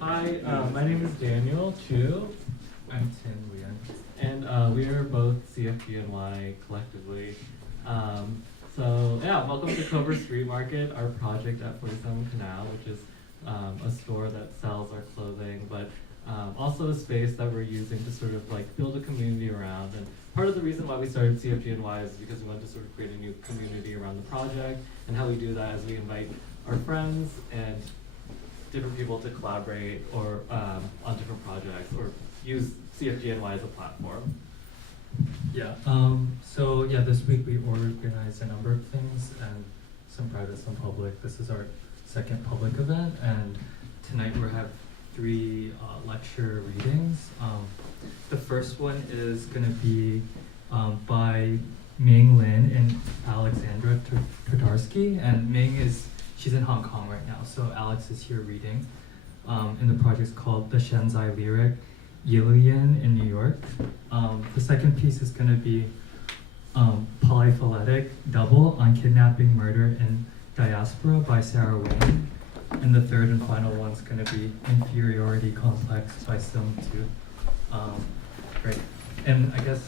Hi, my name is Daniel Chu. I'm Tin Lian. And we are both CFGNY collectively. So yeah, welcome to Cobra Street Market, our project at 47 Canal, which is a store that sells our clothing, but also a space that we're using to sort of like build a community around. And part of the reason why we started CFGNY is because we wanted to sort of create a new community around the project. And how we do that is we invite our friends and different people to collaborate or on different projects or use CFGNY as a platform. Yeah. So yeah, this week we organized a number of things, and some private, some public. This is our second public event, and tonight we have three lecture readings. The first one is going to be by Ming Lin and Alexandra Tatarsky, and Ming she's in Hong Kong right now, so Alex is here reading. And the project's called The Shanzhai Lyric, YILIAN in New York. The second piece is going to be Polyphyletic Double on Kidnapping, Murder, and Diaspora by Sarah Wayne. And the third and final one's going to be Inferiority Complex by Sim Tu. Great. And I guess...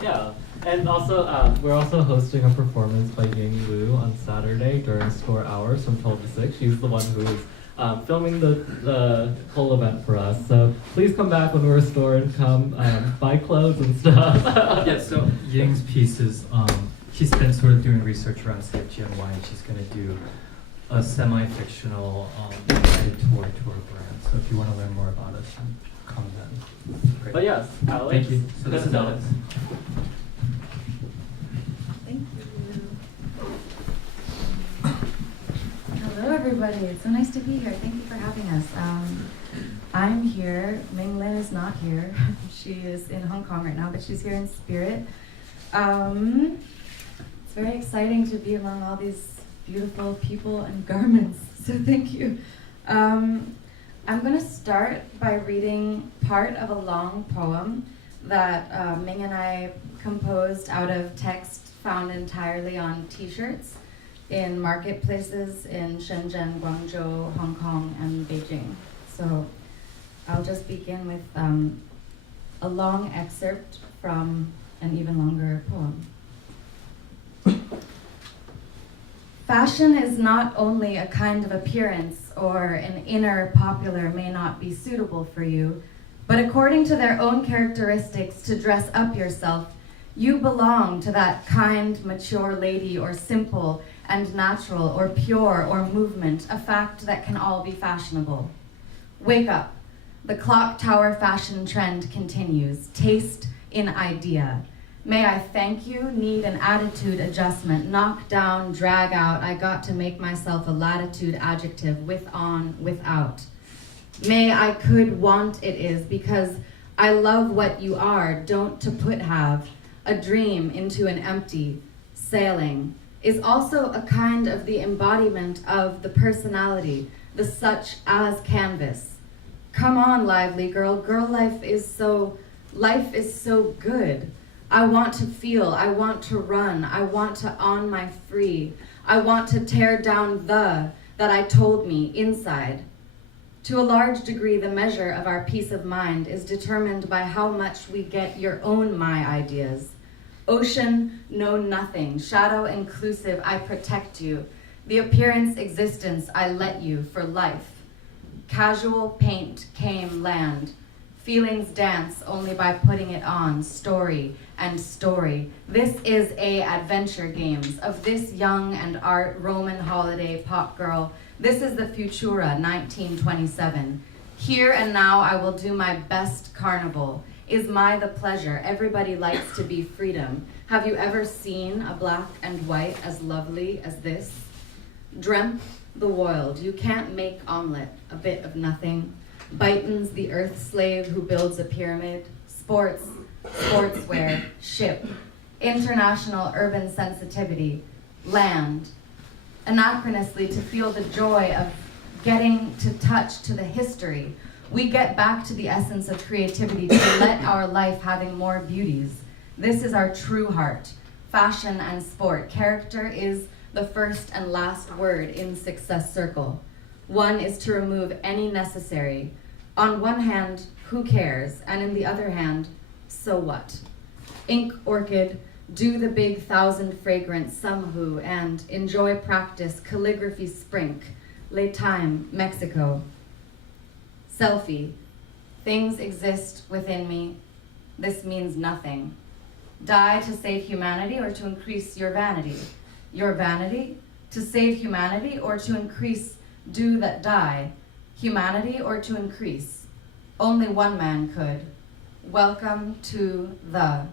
Yeah. And also, we're also hosting a performance by Ying Lu on Saturday during store hours from 12 to 6. She's the one who is filming the whole event for us. So please come back when we're a store and come buy clothes and stuff. Yeah, so Ying's piece is, she's been sort of doing research around CFGNY, and she's going to do a semi-fictional editorial to our brand. So if you want to learn more about us, come then. Great. But yes, Alex. Thank you. So this is Alex. Hello, everybody. It's so nice to be here. Thank you for having us. I'm here. Ming Lin is not here. She is in Hong Kong right now, but she's here in spirit. It's very exciting to be among all these beautiful people and garments, so thank you. I'm going to start by reading part of a long poem that Ming and I composed out of text found entirely on t-shirts in marketplaces in Shenzhen, Guangzhou, Hong Kong, and Beijing. So I'll just begin with a long excerpt from an even longer poem. Fashion is not only a kind of appearance or an inner popular may not be suitable for you, but according to their own characteristics to dress up yourself, you belong to that kind, mature lady or simple and natural or pure or movement, a fact that can all be fashionable. Wake up. The clock tower fashion trend continues. Taste in idea. May I thank you, need an attitude adjustment, knock down, drag out, I got to make myself a latitude adjective, with on, without. May I could want it is, because I love what you are, don't to put have, a dream into an empty, sailing, is also a kind of the embodiment of the personality, the such as canvas. Come on, lively girl, life is so good. I want to feel, I want to run, I want to on my free, I want to tear down that I told me inside. To a large degree, the measure of our peace of mind is determined by how much we get your own my ideas. Ocean, know nothing, shadow inclusive, I protect you. The appearance existence, I let you for life. Casual paint came land. Feelings dance only by putting it on, story and story. This is a adventure games of this young and art Roman holiday pop girl. This is the Futura 1927. Here and now I will do my best carnival. Is my the pleasure? Everybody likes to be freedom. Have you ever seen a black and white as lovely as this? Dreamt the world. You can't make omelet, a bit of nothing. Biton's the earth slave who builds a pyramid. Sportswear, ship. International urban sensitivity, land. Anachronously, to feel the joy of getting to touch to the history. We get back to the essence of creativity to let our life having more beauties. This is our true heart. Fashion and sport. Character is the first and last word in success circle. One is to remove any necessary. On one hand, who cares? And in the other hand, so what? Ink orchid, do the big 1,000 fragrant some who, and enjoy practice calligraphy sprink, lay time, Mexico. Selfie, things exist within me. This means nothing. Die to save humanity or to increase your vanity? Your vanity? To save humanity or to increase do that die? Humanity or to increase? Only one man could. Welcome to the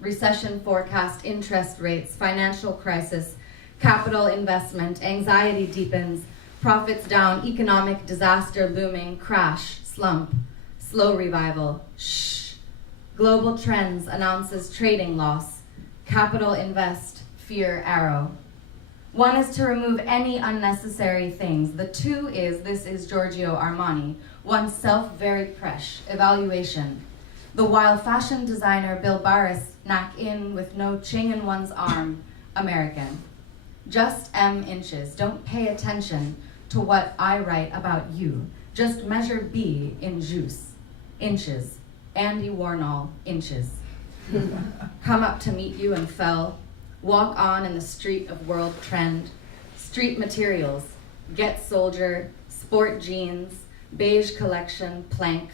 recession forecast, interest rates, financial crisis, capital investment, anxiety deepens, profits down, economic disaster looming, crash, slump, slow revival, shh. Global trends announces trading loss, capital invest, fear arrow. One is to remove any unnecessary things. The two is, this is Giorgio Armani, oneself very fresh, evaluation. The while fashion designer Bill Barris knack in with no ching in one's arm, American. Just M inches, don't pay attention to what I write about you. Just measure B in juice, inches. Andy Warnall, inches. Come up to meet you and fell. Walk on in the street of world trend. Street materials, get soldier, sport jeans, beige collection, plank.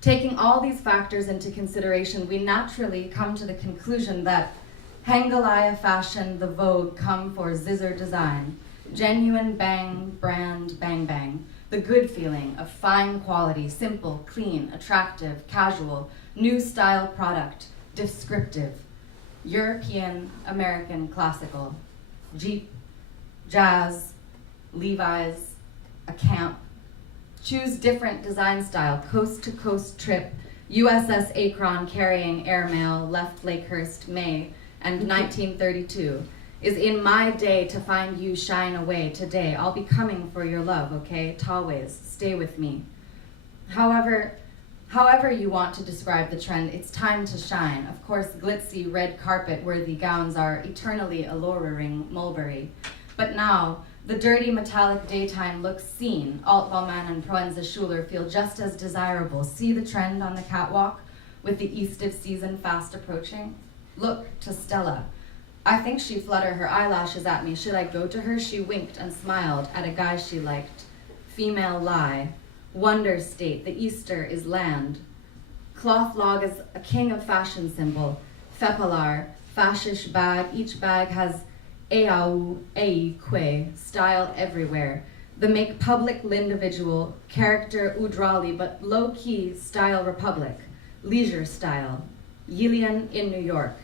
Taking all these factors into consideration, we naturally come to the conclusion that Hengalaya fashion, the vogue, come for zizzer design. Genuine bang, brand, bang bang. The good feeling of fine quality, simple, clean, attractive, casual, new style product, descriptive. European, American, classical. Jeep, jazz, Levi's, a camp. Choose different design style, coast to coast trip, USS Akron carrying airmail, left Lakehurst, May, and 1932. Is in my day to find you shine away today. I'll be coming for your love, okay? Talways, stay with me. However you want to describe the trend, it's time to shine. Of course, glitzy red carpet worthy gowns are eternally alluring mulberry. But now, the dirty metallic daytime looks seen. Altbaumann and Proenza Schuler feel just as desirable. See the trend on the catwalk with the East of season fast approaching? Look to Stella. I think she flutter her eyelashes at me. Should I go to her? She winked and smiled at a guy she liked. Female lie. Wonder state. The Easter is land. Cloth log is a king of fashion symbol. Fepalar. Fashish bag. Each bag has eau, que, style everywhere. The make public l'individual. Character udrali, but low-key style republic. Leisure style. YILIAN in New York.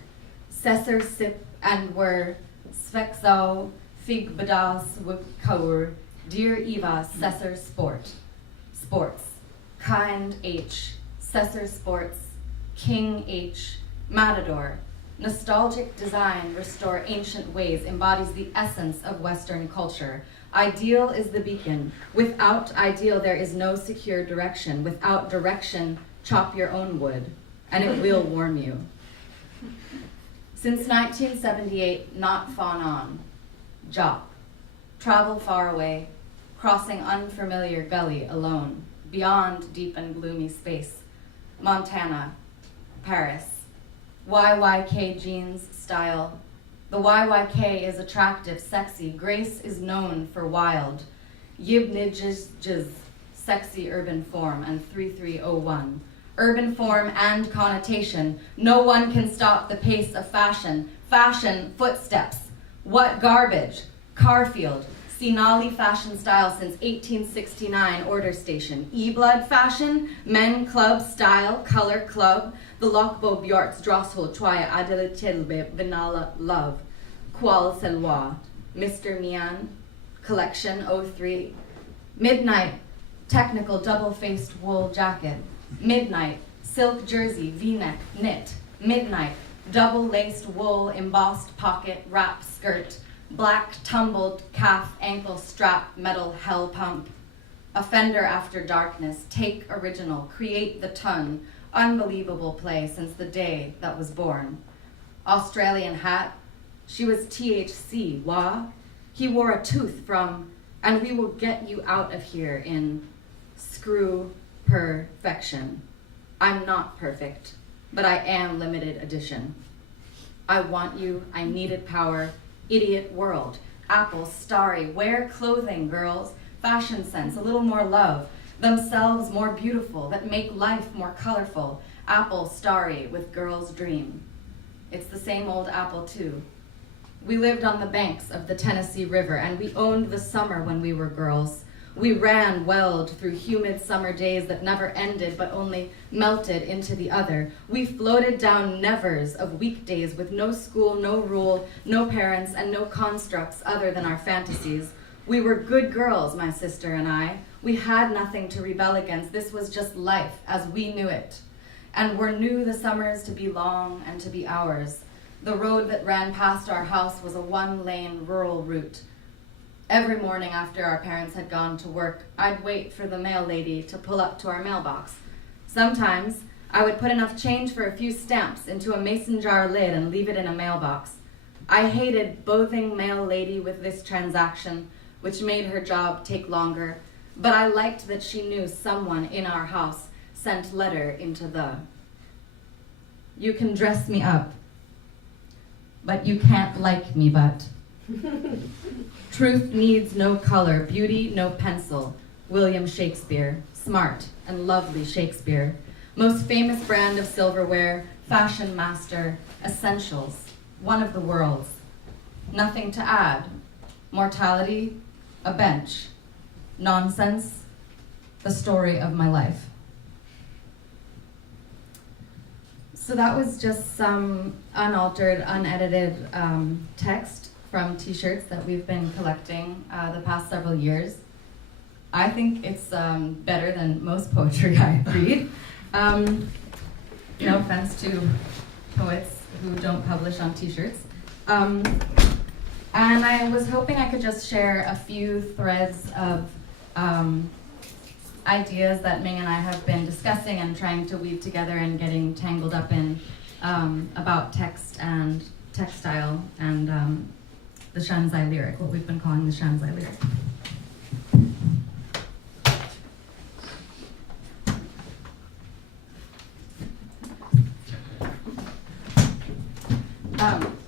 Cesar sip and were Svexo, Fig Badas, Wikaur, Dear Eva, Cesar Sport. Sports. Kind H, Cesar Sports, King H, Matador. Nostalgic design, restore ancient ways, embodies the essence of Western culture. Ideal is the beacon. Without ideal, there is no secure direction. Without direction, chop your own wood, and it will warm you. Since 1978, not fawn on. Jop. Travel far away, crossing unfamiliar gully alone, beyond deep and gloomy space. Montana, Paris. YYK jeans style. The YYK is attractive, sexy. Grace is known for wild. Yibnijizjiz, sexy urban form, and 3301. Urban form and connotation. No one can stop the pace of fashion. Fashion, footsteps. What garbage? Carfield. Sinali fashion style since 1869, order station. E-blood fashion, men club style, color club. The Lokbo Bjorts Drosshol Troya Adelatilbe Benala Love. Kual Selwa. Mr. Mian. Collection 03. Midnight. Technical double-faced wool jacket. Midnight, silk jersey, v-neck, knit. Midnight, double-laced wool, embossed pocket, wrap skirt. Black tumbled calf ankle strap, metal hell pump. Offender after darkness, take original, create the ton. Unbelievable play since the day that was born. Australian hat, she was THC, wah. He wore a tooth from And we will get you out of here in screw perfection. I'm not perfect, but I am limited edition. I want you, I needed power, idiot world, Apple, starry, wear clothing, girls, fashion sense, a little more love, themselves more beautiful, that make life more colorful, Apple, starry, with girls' dream. It's the same old Apple too. We lived on the banks of the Tennessee River, and we owned the summer when we were girls. We ran welled through humid summer days that never ended but only melted into the other. We floated down nevers of weekdays with no school, no rule, no parents, and no constructs other than our fantasies. We were good girls, my sister and I. We had nothing to rebel against. This was just life as we knew it. And we knew the summers to be long and to be ours. The road that ran past our house was a one-lane rural route. Every morning after our parents had gone to work, I'd wait for the mail lady to pull up to our mailbox. Sometimes I would put enough change for a few stamps into a mason jar lid and leave it in a mailbox. I hated bothing mail lady with this transaction, which made her job take longer, but I liked that she knew someone in our house sent letter into the. You can dress me up, but you can't like me, but. Truth needs no color, beauty no pencil. William Shakespeare, smart and lovely Shakespeare. Most famous brand of silverware, fashion master, essentials, one of the world's. Nothing to add. Mortality, a bench. Nonsense, the story of my life. So that was just some unaltered, unedited text from t-shirts that we've been collecting the past several years. I think it's better than most poetry I read. No offense to poets who don't publish on t-shirts. And I was hoping I could just share a few threads of ideas that Ming and I have been discussing and trying to weave together and getting tangled up in about text and textile and the Shanzhai lyric, what we've been calling the Shanzhai lyric.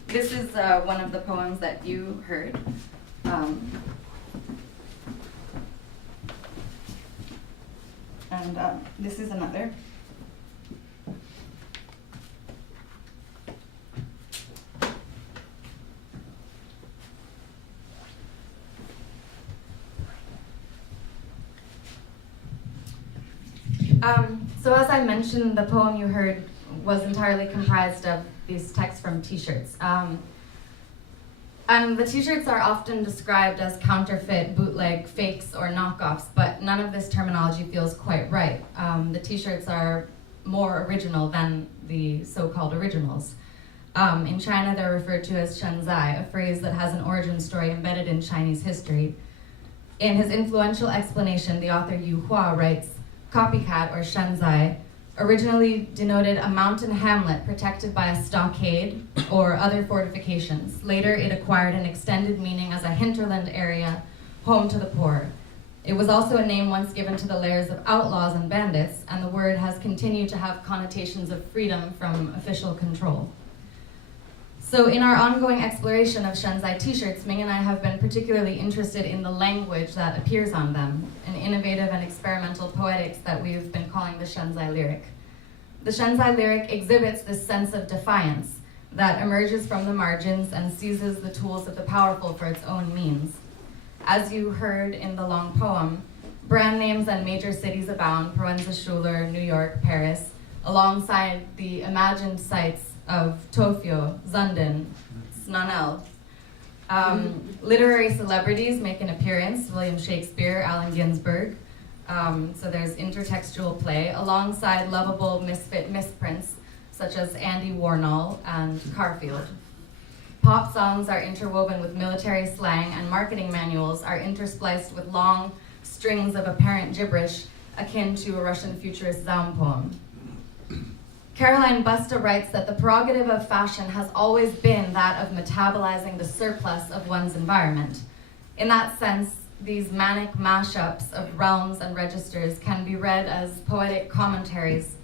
This is one of the poems that you heard. And this is another. So as I mentioned, the poem you heard was entirely comprised of these texts from t-shirts. And the t-shirts are often described as counterfeit, bootleg, fakes, or knockoffs, but none of this terminology feels quite right. The t-shirts are more original than the so-called originals. In China, they're referred to as Shanzhai, a phrase that has an origin story embedded in Chinese history. In his influential explanation, the author Yu Hua writes, copycat, or Shanzhai, originally denoted a mountain hamlet protected by a stockade or other fortifications. Later, it acquired an extended meaning as a hinterland area, home to the poor. It was also a name once given to the lairs of outlaws and bandits, and the word has continued to have connotations of freedom from official control. So in our ongoing exploration of Shanzhai t-shirts, Ming and I have been particularly interested in the language that appears on them, an innovative and experimental poetics that we've been calling the Shanzhai lyric. The Shanzhai lyric exhibits this sense of defiance that emerges from the margins and seizes the tools of the powerful for its own means. As you heard in the long poem, brand names and major cities abound, Provenza Schuler, New York, Paris, alongside the imagined sites of Tokyo, London, Snanel. Literary celebrities make an appearance, William Shakespeare, Allen Ginsberg. So there's intertextual play, alongside lovable misfit misprints, such as Andy Warnall and Garfield. Pop songs are interwoven with military slang, and marketing manuals are interspliced with long strings of apparent gibberish akin to a Russian futurist Zaun poem. Caroline Busta writes that the prerogative of fashion has always been that of metabolizing the surplus of one's environment. In that sense, these manic mashups of realms and registers can be read as poetic commentaries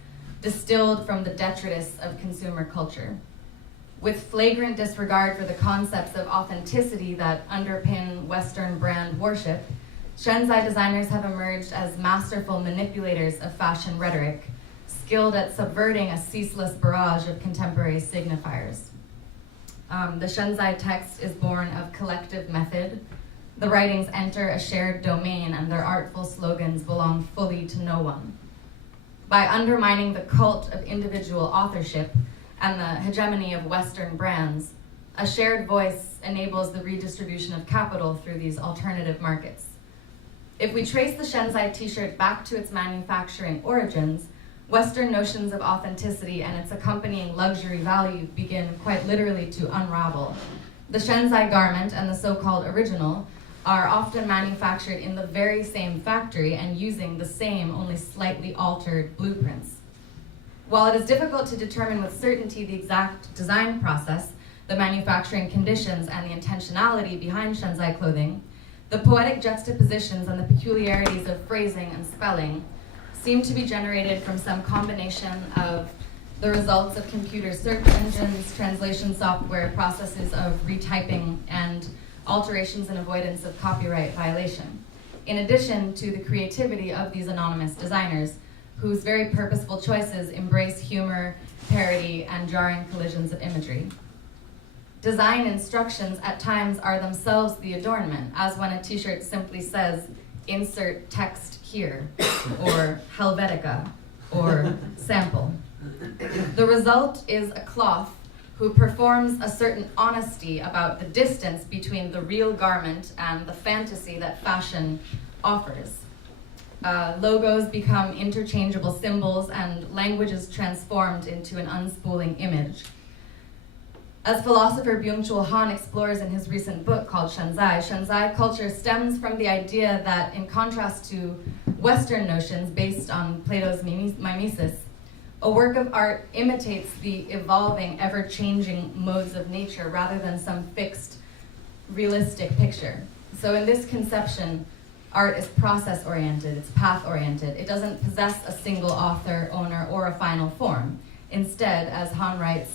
distilled from the detritus of consumer culture. With flagrant disregard for the concepts of authenticity that underpin Western brand worship, Shanzhai designers have emerged as masterful manipulators of fashion rhetoric, skilled at subverting a ceaseless barrage of contemporary signifiers. The Shanzhai text is born of collective method. The writings enter a shared domain, and their artful slogans belong fully to no one. By undermining the cult of individual authorship and the hegemony of Western brands, a shared voice enables the redistribution of capital through these alternative markets. If we trace the Shanzhai t-shirt back to its manufacturing origins, Western notions of authenticity and its accompanying luxury value begin quite literally to unravel. The Shanzhai garment and the so-called original are often manufactured in the very same factory and using the same, only slightly altered blueprints. While it is difficult to determine with certainty the exact design process, the manufacturing conditions, and the intentionality behind Shanzhai clothing, the poetic juxtapositions and the peculiarities of phrasing and spelling seem to be generated from some combination of the results of computer search engines, translation software, processes of retyping, and alterations and avoidance of copyright violation, in addition to the creativity of these anonymous designers, whose very purposeful choices embrace humor, parody, and jarring collisions of imagery. Design instructions at times are themselves the adornment, as when a t-shirt simply says, "Insert text here," or "Helvetica," or "sample." The result is a cloth who performs a certain honesty about the distance between the real garment and the fantasy that fashion offers. Logos become interchangeable symbols, and language is transformed into an unspooling image. As philosopher Byung-Chul Han explores in his recent book called Shanzhai culture stems from the idea that, in contrast to Western notions based on Plato's mimesis, a work of art imitates the evolving, ever-changing modes of nature rather than some fixed, realistic picture. So in this conception, art is process-oriented, it's path-oriented. It doesn't possess a single author, owner, or a final form. Instead, as Han writes,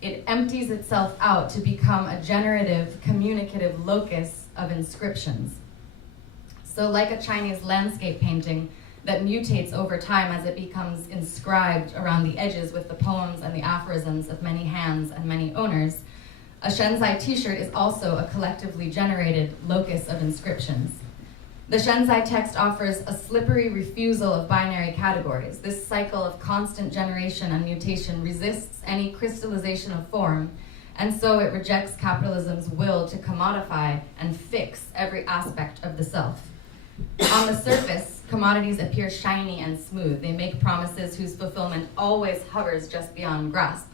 it empties itself out to become a generative, communicative locus of inscriptions. So like a Chinese landscape painting that mutates over time as it becomes inscribed around the edges with the poems and the aphorisms of many hands and many owners, a Shanzhai t-shirt is also a collectively generated locus of inscriptions. The Shanzhai text offers a slippery refusal of binary categories. This cycle of constant generation and mutation resists any crystallization of form, and so it rejects capitalism's will to commodify and fix every aspect of the self. On the surface, commodities appear shiny and smooth. They make promises whose fulfillment always hovers just beyond grasp.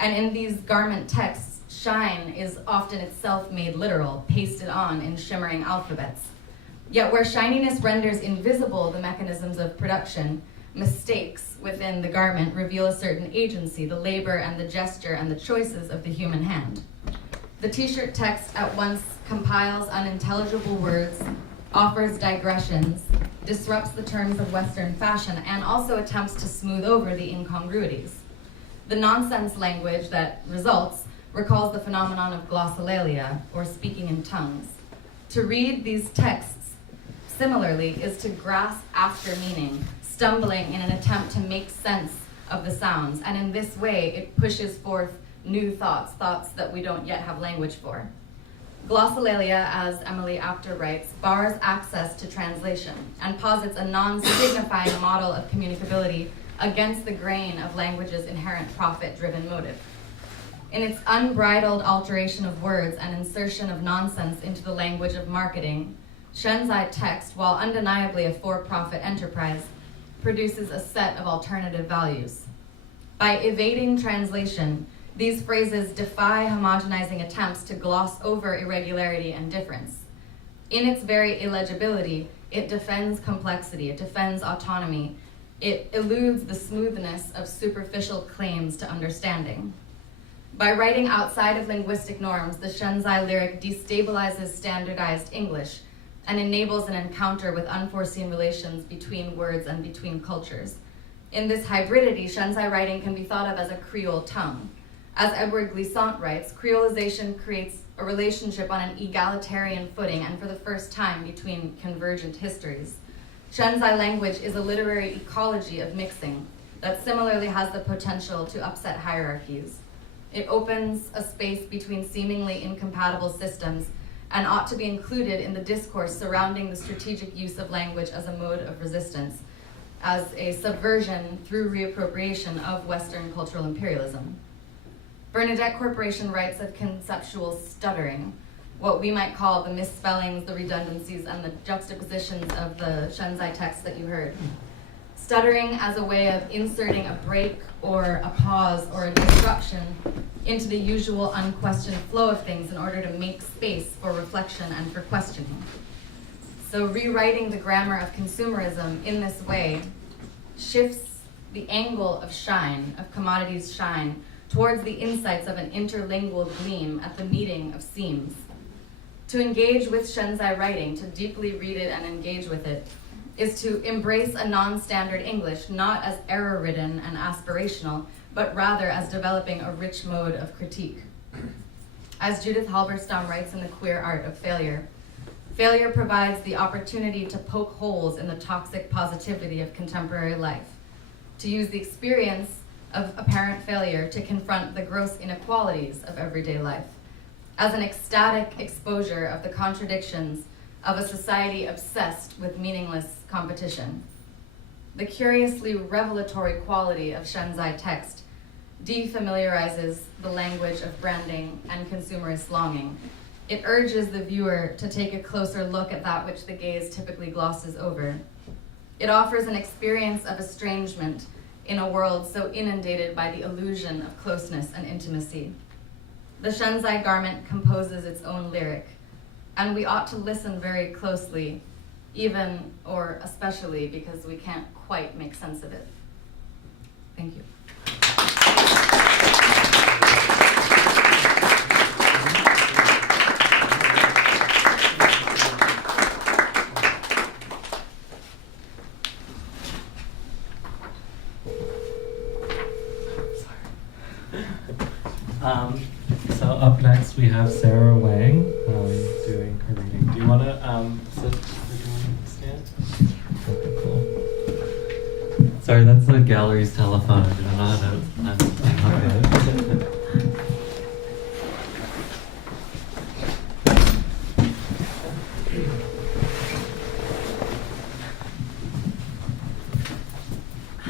And in these garment texts, shine is often itself made literal, pasted on in shimmering alphabets. Yet where shininess renders invisible the mechanisms of production, mistakes within the garment reveal a certain agency, the labor and the gesture and the choices of the human hand. The t-shirt text at once compiles unintelligible words, offers digressions, disrupts the terms of Western fashion, and also attempts to smooth over the incongruities. The nonsense language that results recalls the phenomenon of glossolalia, or speaking in tongues. To read these texts similarly is to grasp after meaning, stumbling in an attempt to make sense of the sounds, and in this way it pushes forth new thoughts that we don't yet have language for. Glossolalia, as Emily Apter writes, bars access to translation and posits a non-signifying model of communicability against the grain of language's inherent profit-driven motive. In its unbridled alteration of words and insertion of nonsense into the language of marketing, Shanzhai text, while undeniably a for-profit enterprise, produces a set of alternative values. By evading translation, these phrases defy homogenizing attempts to gloss over irregularity and difference. In its very illegibility, it defends complexity, it defends autonomy, it eludes the smoothness of superficial claims to understanding. By writing outside of linguistic norms, the Shanzhai lyric destabilizes standardized English, and enables an encounter with unforeseen relations between words and between cultures. In this hybridity, Shanzhai writing can be thought of as a Creole tongue. As Edward Glissant writes, Creolization creates a relationship on an egalitarian footing and for the first time between convergent histories. Shanzhai language is a literary ecology of mixing that similarly has the potential to upset hierarchies. It opens a space between seemingly incompatible systems and ought to be included in the discourse surrounding the strategic use of language as a mode of resistance, as a subversion through reappropriation of Western cultural imperialism. Bernadette Corporation writes of conceptual stuttering, what we might call the misspellings, the redundancies, and the juxtapositions of the Shanzhai text that you heard. Stuttering as a way of inserting a break or a pause or a disruption into the usual unquestioned flow of things in order to make space for reflection and for questioning. So rewriting the grammar of consumerism in this way shifts the angle of shine, of commodities shine, towards the insights of an interlingual gleam at the meeting of seams. To engage with Shanzhai writing, to deeply read it and engage with it, is to embrace a non-standard English, not as error-ridden and aspirational, but rather as developing a rich mode of critique. As Judith Halberstam writes in The Queer Art of Failure, failure provides the opportunity to poke holes in the toxic positivity of contemporary life, to use the experience of apparent failure to confront the gross inequalities of everyday life, as an ecstatic exposure of the contradictions of a society obsessed with meaningless competition. The curiously revelatory quality of Shanzhai text defamiliarizes the language of branding and consumerist longing. It urges the viewer to take a closer look at that which the gaze typically glosses over. It offers an experience of estrangement in a world so inundated by the illusion of closeness and intimacy. The Shanzhai garment composes its own lyric, and we ought to listen very closely, even or especially because we can't quite make sense of it. Thank you. So up next we have Sarah Wang doing her reading. Do you want to sit? Stand? Okay, cool. Sorry, that's the gallery's telephone. I don't know how to unhook it.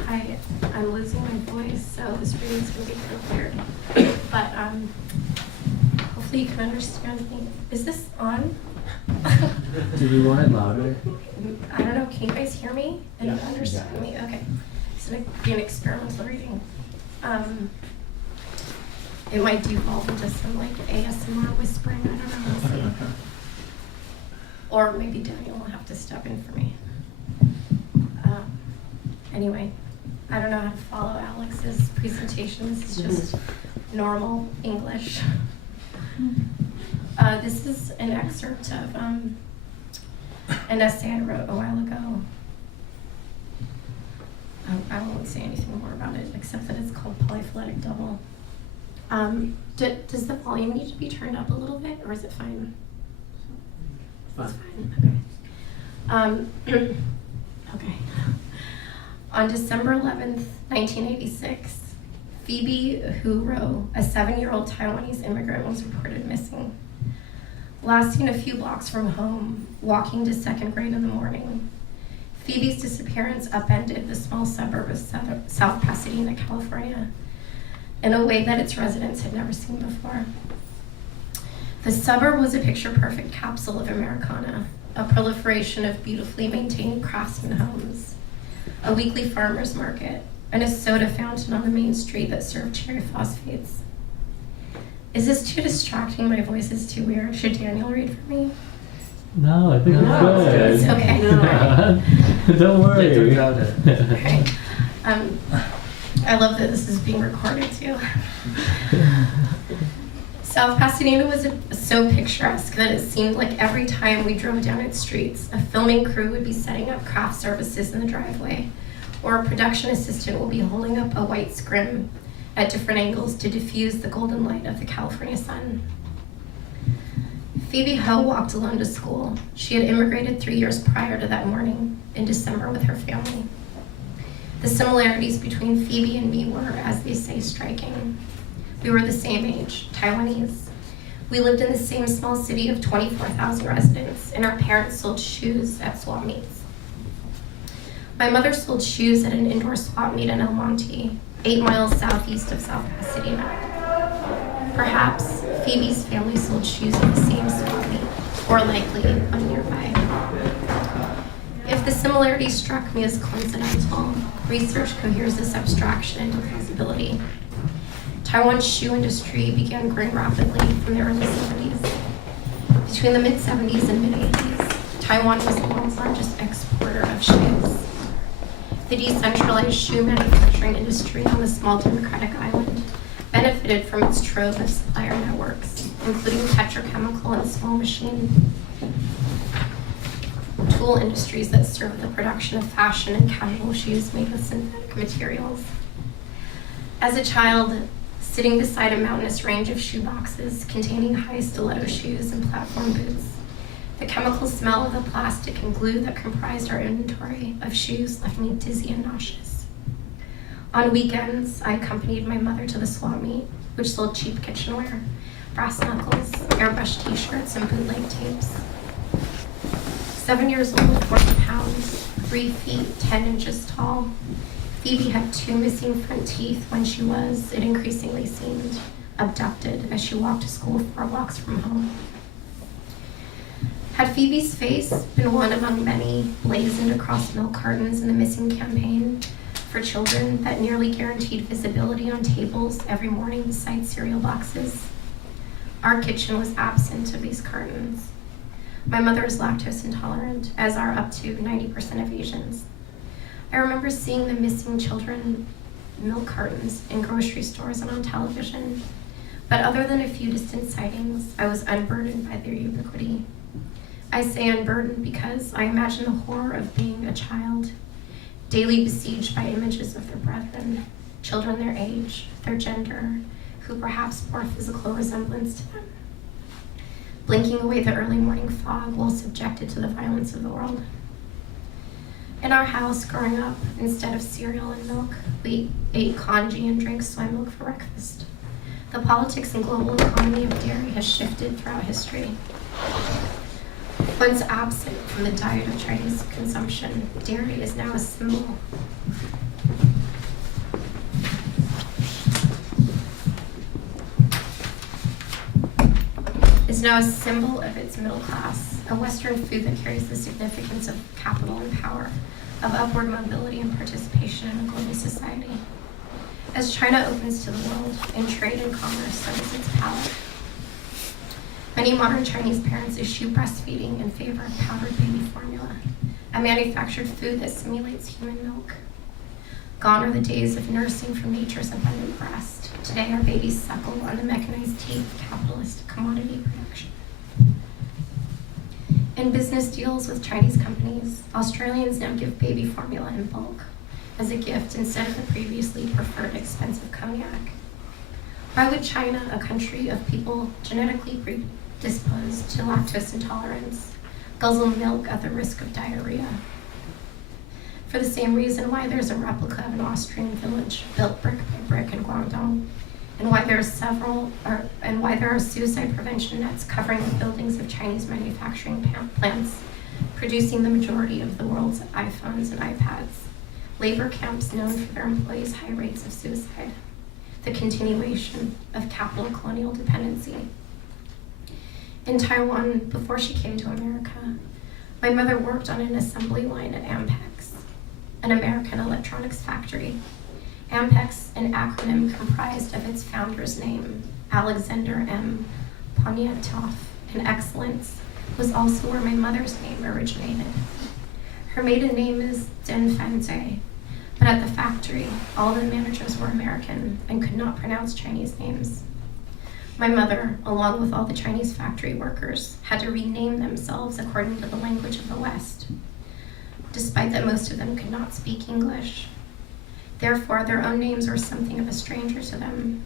Hi, I'm losing my voice, so this reading's going to be kind of weird. But hopefully you can understand me. Is this on? Do we want it louder? I don't know. Can you guys hear me and understand me? Okay. It's going to be an experimental reading. It might devolve into some like ASMR whispering. I don't know. We'll see. Or maybe Daniel will have to step in for me. Anyway, I don't know how to follow Alex's presentation. This is just normal English. This is an excerpt of an essay I wrote a while ago. I won't say anything more about it except that it's called Polyphyletic Double. Does the volume need to be turned up a little bit, or is it fine? Fine. It's fine. Okay. Okay. On December 11th, 1986, Phoebe Hu-ro, a 7-year-old Taiwanese immigrant, was reported missing. Lasting a few blocks from home, walking to 2nd grade in the morning, Phoebe's disappearance upended the small suburb of South Pasadena, California, in a way that its residents had never seen before. The suburb was a picture-perfect capsule of Americana, a proliferation of beautifully maintained craftsman homes, a weekly farmer's market, and a soda fountain on the main street that served cherry phosphates. Is this too distracting? My voice is too weird. Should Daniel read for me? No, I think it's good. It's okay. Don't worry. Okay. I love that this is being recorded too. South Pasadena was so picturesque that it seemed like every time we drove down its streets, a filming crew would be setting up craft services in the driveway, or a production assistant will be holding up a white scrim at different angles to diffuse the golden light of the California sun. Phoebe Ho walked alone to school. She had immigrated 3 years prior to that morning, in December, with her family. The similarities between Phoebe and me were, as they say, striking. We were the same age, Taiwanese. We lived in the same small city of 24,000 residents, and our parents sold shoes at swap meets. My mother sold shoes at an indoor swap meet in El Monte, 8 miles southeast of South Pasadena. Perhaps Phoebe's family sold shoes at the same swap meet, or likely a nearby. If the similarities struck me as coincidental, research coheres this abstraction into plausibility. Taiwan's shoe industry began growing rapidly from the early 70s. Between the mid-70s and mid-80s, Taiwan was the world's largest exporter of shoes. The decentralized shoe manufacturing industry on the small democratic island benefited from its trove of supplier networks, including petrochemical and small machine tool industries that serve the production of fashion and casual shoes made with synthetic materials. As a child, sitting beside a mountainous range of shoe boxes containing high stiletto shoes and platform boots, the chemical smell of the plastic and glue that comprised our inventory of shoes left me dizzy and nauseous. On weekends, I accompanied my mother to the swap meet, which sold cheap kitchenware, brass knuckles, airbrush t-shirts, and bootleg tapes. 7 years old, 40 pounds, 3 feet, 10 inches tall, Phoebe had 2 missing front teeth when she was, it increasingly seemed, abducted as she walked to school 4 blocks from home. Had Phoebe's face been one among many blazoned across milk cartons in the missing campaign for children that nearly guaranteed visibility on tables every morning beside cereal boxes? Our kitchen was absent of these cartons. My mother is lactose intolerant, as are up to 90% of Asians. I remember seeing the missing children milk cartons in grocery stores and on television, but other than a few distant sightings, I was unburdened by their ubiquity. I say unburdened because I imagine the horror of being a child, daily besieged by images of their brethren, children their age, their gender, who perhaps bore physical resemblance to them, blinking away the early morning fog while subjected to the violence of the world. In our house growing up, instead of cereal and milk, we ate congee and drank soy milk for breakfast. The politics and global economy of dairy has shifted throughout history. Once absent from the diet of Chinese consumption, dairy is now a symbol. Is now a symbol of its middle class, a Western food that carries the significance of capital and power, of upward mobility and participation in a global society. As China opens to the world in trade and commerce, so does its palate. Many modern Chinese parents eschew breastfeeding in favor of powdered baby formula, a manufactured food that simulates human milk. Gone are the days of nursing from nature's abundant breast. Today our babies suckle on the mechanized teat of capitalist commodity production. In business deals with Chinese companies, Australians now give baby formula in bulk as a gift instead of the previously preferred expensive cognac. Why would China, a country of people genetically predisposed to lactose intolerance, guzzle milk at the risk of diarrhea? For the same reason why there's a replica of an Austrian village built brick by brick in Guangdong, and why there are suicide prevention nets covering the buildings of Chinese manufacturing plants, producing the majority of the world's iPhones and iPads, labor camps known for their employees' high rates of suicide, the continuation of capital colonial dependency. In Taiwan, before she came to America, my mother worked on an assembly line at Ampex, an American electronics factory. Ampex, an acronym comprised of its founder's name, Alexander M. Poniatov, in excellence, was also where my mother's name originated. Her maiden name is Den Fanzhe, but at the factory, all the managers were American and could not pronounce Chinese names. My mother, along with all the Chinese factory workers, had to rename themselves according to the language of the West, despite that most of them could not speak English. Therefore, their own names were something of a stranger to them.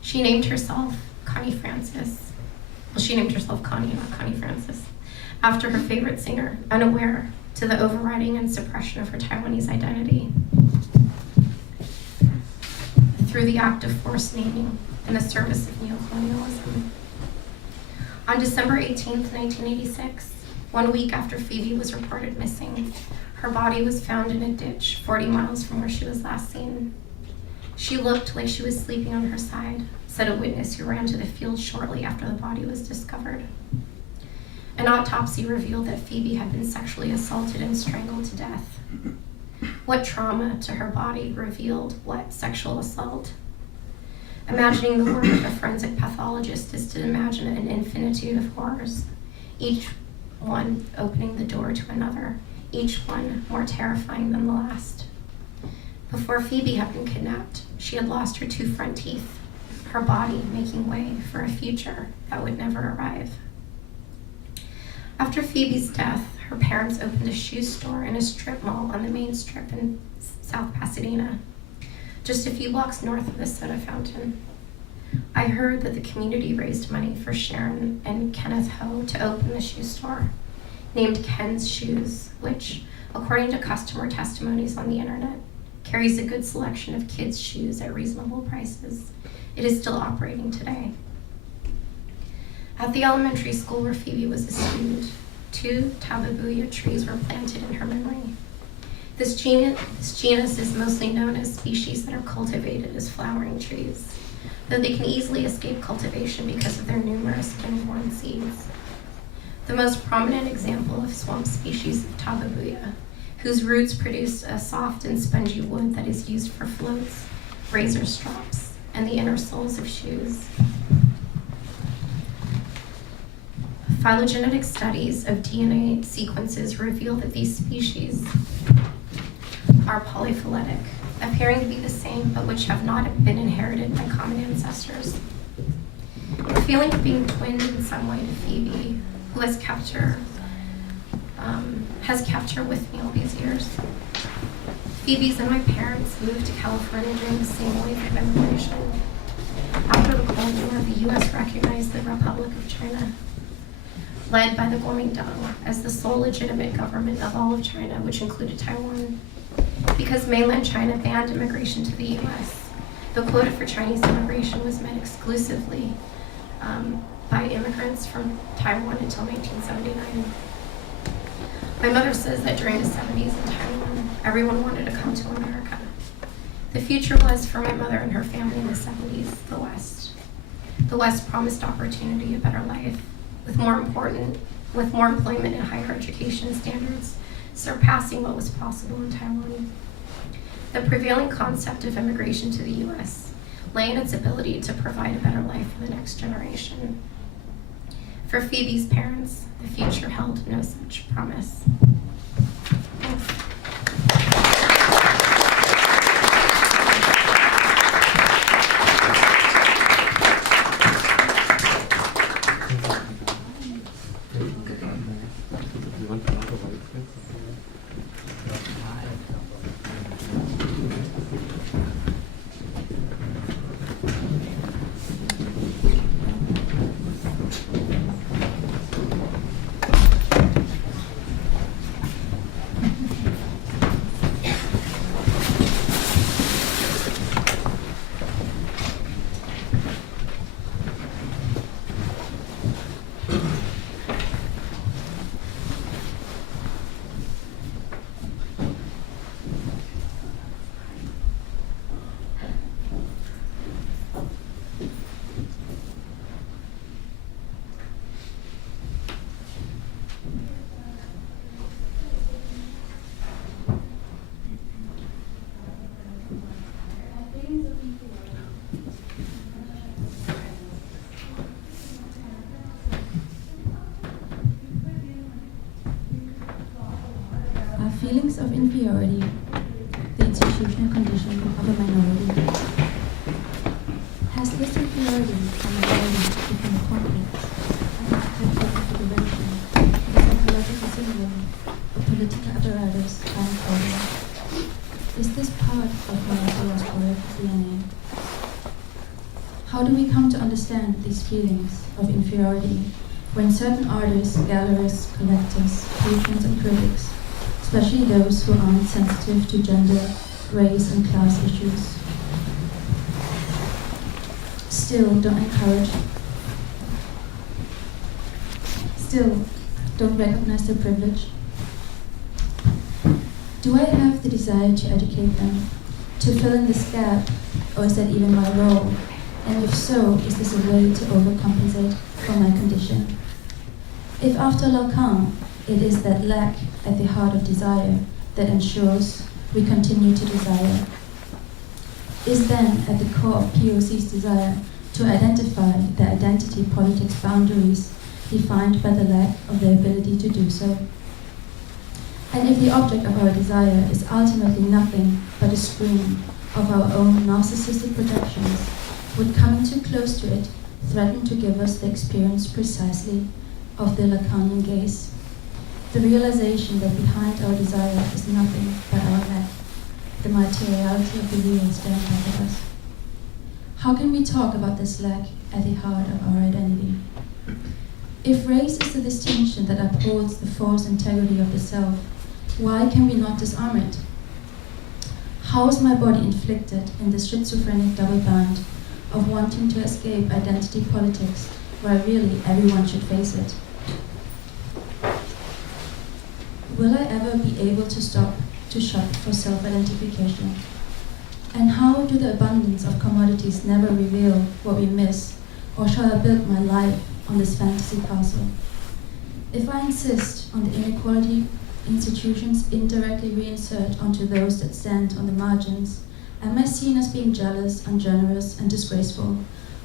She named herself Connie Francis. Well, she named herself Connie, not Connie Francis, after her favorite singer, unaware to the overriding and suppression of her Taiwanese identity through the act of forced naming in the service of neocolonialism. On December 18th, 1986, 1 week after Phoebe was reported missing, her body was found in a ditch 40 miles from where she was last seen. She looked like she was sleeping on her side, said a witness who ran to the field shortly after the body was discovered. An autopsy revealed that Phoebe had been sexually assaulted and strangled to death. What trauma to her body revealed what sexual assault? Imagining the work of a forensic pathologist is to imagine an infinitude of horrors, each one opening the door to another, each one more terrifying than the last. Before Phoebe had been kidnapped, she had lost her 2 front teeth, her body making way for a future that would never arrive. After Phoebe's death, her parents opened a shoe store in a strip mall on the main strip in South Pasadena, just a few blocks north of the soda fountain. I heard that the community raised money for Sharon and Kenneth Ho to open the shoe store, named Ken's Shoes, which, according to customer testimonies on the internet, carries a good selection of kids' shoes at reasonable prices. It is still operating today. At the elementary school where Phoebe was a student, 2 tababuya trees were planted in her memory. This genus is mostly known as species that are cultivated as flowering trees, though they can easily escape cultivation because of their numerous skin-borne seeds. The most prominent example of swamp species of tababuya, whose roots produce a soft and spongy wood that is used for floats, razor strops, and the inner soles of shoes. Phylogenetic studies of DNA sequences reveal that these species are polyphyletic, appearing to be the same, but which have not been inherited by common ancestors. The feeling of being twinned in some way to Phoebe, who has kept her with me all these years. Phoebe's and my parents moved to California during the same wave of immigration. After the Cold War, the U.S. recognized the Republic of China, led by the Kuomintang, as the sole legitimate government of all of China, which included Taiwan. Because mainland China banned immigration to the U.S., the quota for Chinese immigration was met exclusively by immigrants from Taiwan until 1979. My mother says that during the 70s in Taiwan, everyone wanted to come to America. The future was, for my mother and her family in the 70s, the West. The West promised opportunity, a better life, with more employment and higher education standards, surpassing what was possible in Taiwan. The prevailing concept of immigration to the U.S. lay in its ability to provide a better life for the next generation. For Phoebe's parents, the future held no such promise. Thanks. Feelings of inferiority, the institutional condition of a minority. Has this inferiority come Is this part of my diasporic DNA? How do we come to understand these feelings of inferiority when certain artists, gallerists, collectors, patrons, and critics, especially those who aren't sensitive to gender, race, and class issues, still don't recognize their privilege? Do I have the desire to educate them, to fill in this gap, or is that even my role? And if so, is this a way to overcompensate for my condition? If after Lacan, it is that lack at the heart of desire that ensures we continue to desire, is then at the core of POC's desire to identify the identity politics boundaries defined by the lack of the ability to do so. And if the object of our desire is ultimately nothing but a screen of our own narcissistic projections, would coming too close to it threaten to give us the experience precisely of the Lacanian gaze? The realization that behind our desire is nothing but our lack, the materiality of the real staring back at us. How can we talk about this lack at the heart of our identity? If race is the distinction that upholds the false integrity of the self, why can we not disarm it? How is my body inflicted in the schizophrenic double bind of wanting to escape identity politics where really everyone should face it? Will I ever be able to stop to shop for self-identification? And how do the abundance of commodities never reveal what we miss, or shall I build my life on this fantasy castle? If I insist on the inequality institutions indirectly reinsert onto those that stand on the margins, am I seen as being jealous, ungenerous, and disgraceful,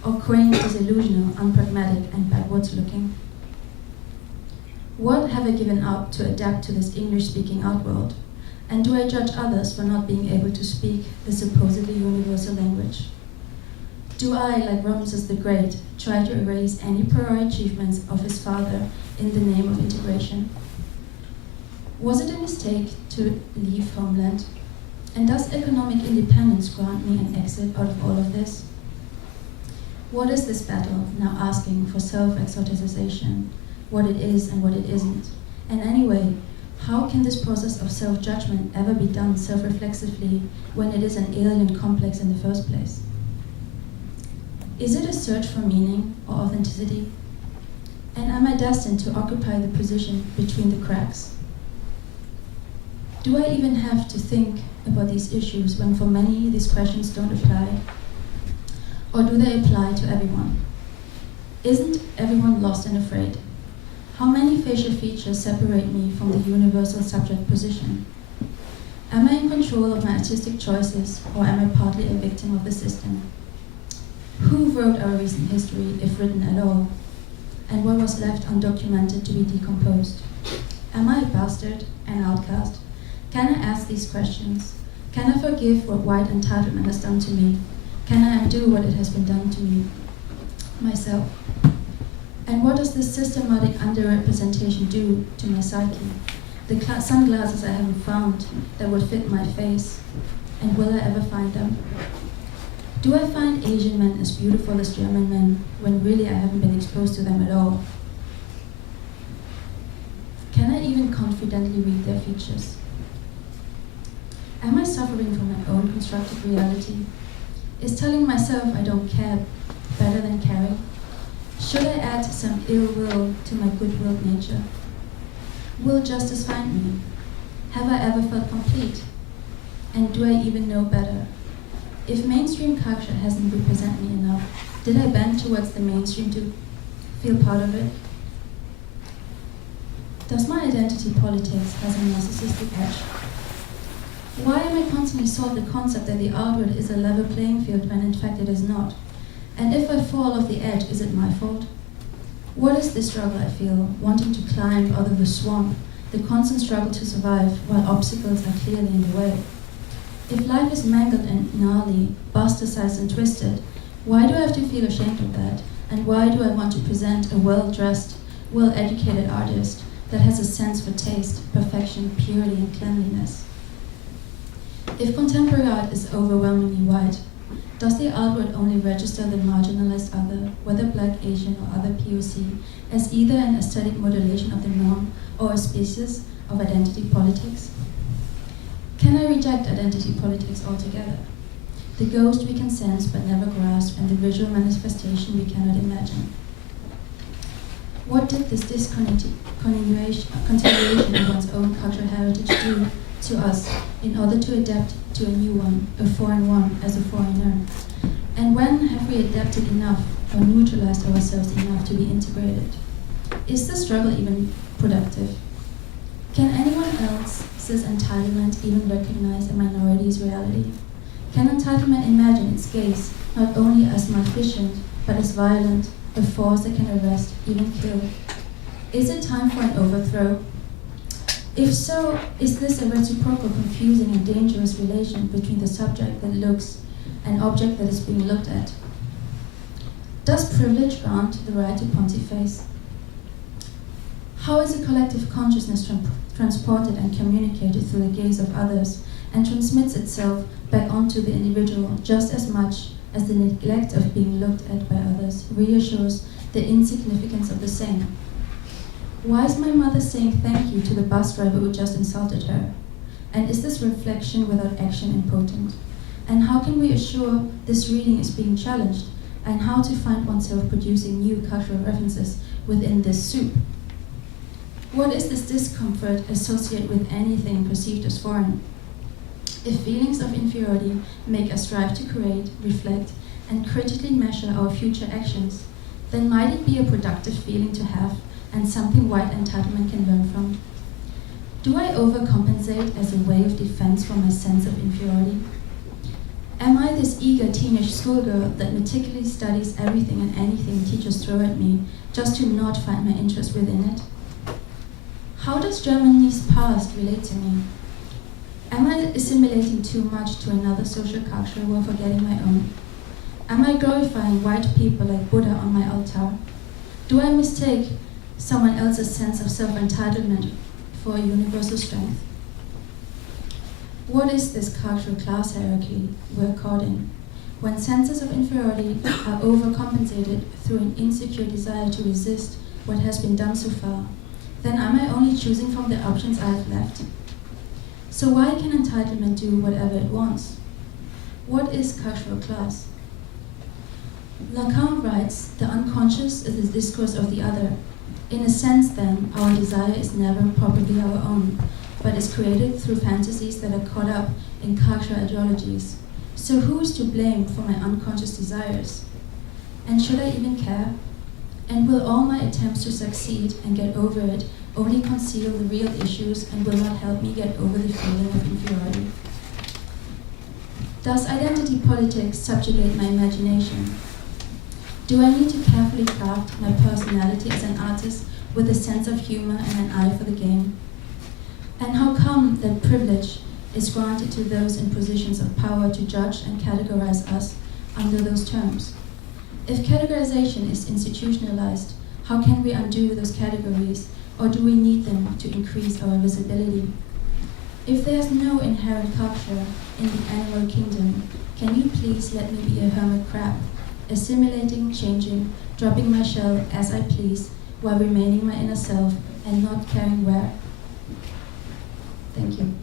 or quaint, disillusional, unpragmatic, and backwards looking? What have I given up to adapt to this English-speaking outworld? And do I judge others for not being able to speak the supposedly universal language? Do I, like Ramses the Great, try to erase any prior achievements of his father in the name of integration? Was it a mistake to leave homeland? And does economic independence grant me an exit out of all of this? What is this battle now asking for self-exoticization, what it is and what it isn't? And anyway, how can this process of self-judgment ever be done self-reflexively when it is an alien complex in the first place? Is it a search for meaning or authenticity? And am I destined to occupy the position between the cracks? Do I even have to think about these issues when for many these questions don't apply? Or do they apply to everyone? Isn't everyone lost and afraid? How many facial features separate me from the universal subject position? Am I in control of my artistic choices, or am I partly a victim of the system? Who wrote our recent history, if written at all? And what was left undocumented to be decomposed? Am I a bastard, an outcast? Can I ask these questions? Can I forgive what white entitlement has done to me? Can I undo what it has been done to me, myself? And what does this systematic underrepresentation do to my psyche? The sunglasses I haven't found that would fit my face, and will I ever find them? Do I find Asian men as beautiful as German men when really I haven't been exposed to them at all? Can I even confidently read their features? Am I suffering from my own constructed reality? Is telling myself I don't care better than caring? Should I add some ill will to my good-willed nature? Will justice find me? Have I ever felt complete? And do I even know better? If mainstream culture hasn't represented me enough, did I bend towards the mainstream to feel part of it? Does my identity politics has a narcissistic edge? Why am I constantly sold the concept that the outward is a level playing field when in fact it is not? And if I fall off the edge, is it my fault? What is the struggle I feel, wanting to climb out of the swamp, the constant struggle to survive while obstacles are clearly in the way? If life is mangled and gnarly, bastardized and twisted, why do I have to feel ashamed of that? And why do I want to present a well-dressed, well-educated artist that has a sense for taste, perfection, purity, and cleanliness? If contemporary art is overwhelmingly white, does the artwork only register the marginalized other, whether Black, Asian, or other POC, as either an aesthetic modulation of the norm or a species of identity politics? Can I reject identity politics altogether? The ghost we can sense but never grasp, and the visual manifestation we cannot imagine. What did this continuation of one's own cultural heritage do to us in order to adapt to a new one, a foreign one, as a foreigner? And when have we adapted enough or neutralized ourselves enough to be integrated? Is the struggle even productive? Can anyone else's entitlement even recognize a minority's reality? Can entitlement imagine its gaze not only as malefacent, but as violent, a force that can arrest, even kill? Is it time for an overthrow? If so, is this a reciprocal, confusing, and dangerous relation between the subject that looks and object that is being looked at? Does privilege grant the right to pontifice? How is a collective consciousness transported and communicated through the gaze of others and transmits itself back onto the individual just as much as the neglect of being looked at by others reassures the insignificance of the same? Why is my mother saying thank you to the bus driver who just insulted her? And is this reflection without action impotent? And how can we assure this reading is being challenged, and how to find oneself producing new cultural references within this soup? What is this discomfort associated with anything perceived as foreign? If feelings of inferiority make us strive to create, reflect, and critically measure our future actions, then might it be a productive feeling to have and something white entitlement can learn from? Do I overcompensate as a way of defense for my sense of inferiority? Am I this eager teenage schoolgirl that meticulously studies everything and anything teachers throw at me just to not find my interest within it? How does Germany's past relate to me? Am I assimilating too much to another social culture while forgetting my own? Am I glorifying white people like Buddha on my altar? Do I mistake someone else's sense of self-entitlement for a universal strength? What is this cultural class hierarchy we're caught in? When senses of inferiority are overcompensated through an insecure desire to resist what has been done so far, then am I only choosing from the options I have left? So why can entitlement do whatever it wants? What is cultural class? Lacan writes, the unconscious is the discourse of the other. In a sense, then, our desire is never properly our own, but is created through fantasies that are caught up in cultural ideologies. So who is to blame for my unconscious desires? And should I even care? And will all my attempts to succeed and get over it only conceal the real issues and will not help me get over the feeling of inferiority? Does identity politics subjugate my imagination? Do I need to carefully craft my personality as an artist with a sense of humor and an eye for the game? And how come that privilege is granted to those in positions of power to judge and categorize us under those terms? If categorization is institutionalized, how can we undo those categories, or do we need them to increase our visibility? If there's no inherent culture in the animal kingdom, can you please let me be a hermit crab, assimilating, changing, dropping my shell as I please, while remaining my inner self and not caring where? Thank you.